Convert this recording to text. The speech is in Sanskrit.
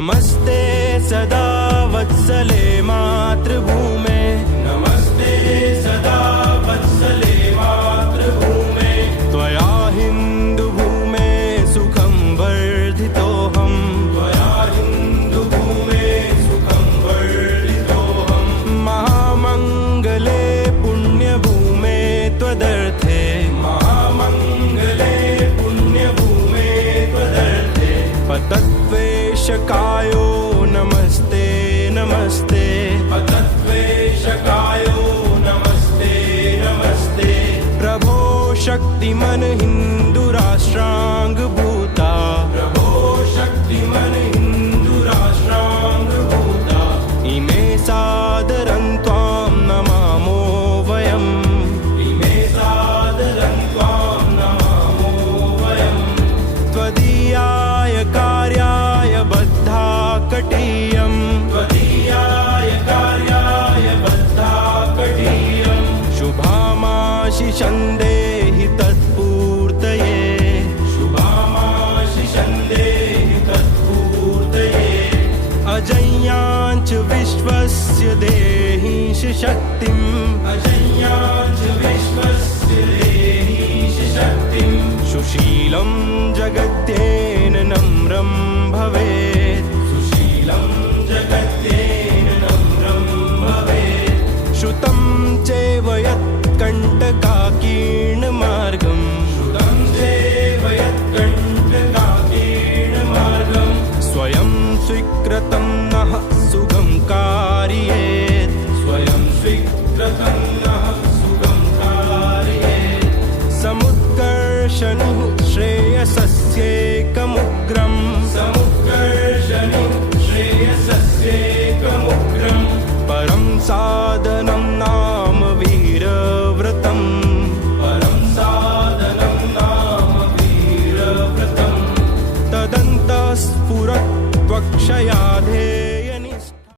नमस्ते सदा वत्सले मातृभूमे नमस्ते सदा वत्सले मातृभूमे त्वया हिन्दुभूमे सुखं वर्धितोऽहम् त्वया हिन्दुभूमे सुखं वर्धितोऽहम् महामङ्गले पुण्यभूमे त्वदर्थे महामङ्गले पुण्यभूमे त्वदर्थे पतत्वेशकायो नमस्ते नमस्ते पतत्वेशकायो नमस्ते नमस्ते प्रभो शक्तिमन हिन्दुराष्ट्राङ्गभूता प्रभो शक्तिमन हिन्दुराष्ट्राङ्गभूता इमे सादरं त्वां नमामो वयम् इमे सादरं त्वां नमामो वयम् त्वदीयाय कार्याय बद्धाकटीयम् त्वदीयाय कार्याय बद्धाकटीयम् शुभामाशिषं देहि तत्पूर्तये शुभामाशिषं देहि तत्पूर्तये अजय्याञ्च विश्वस्य देहि शक्तिम् अजय्याञ्च विश्वस्य देहि शक्तिम् सुशीलं जगत्येन नम्रं भवेत् सुशीलं जगत्येन नम्रं भवेत् श्रुतं चैव यत्कण्टकाकीर्णमार्गम् श्रुतं चैव यत्कण्टकाकीर्णमार्गम् स्वयं स्वीकृतं नः सुगं कारयेत् स्वयं स्वीकृतं नः सुगं कारयेत् समुत्कर्षणुः श्रेयसस्यैकमुग्रम्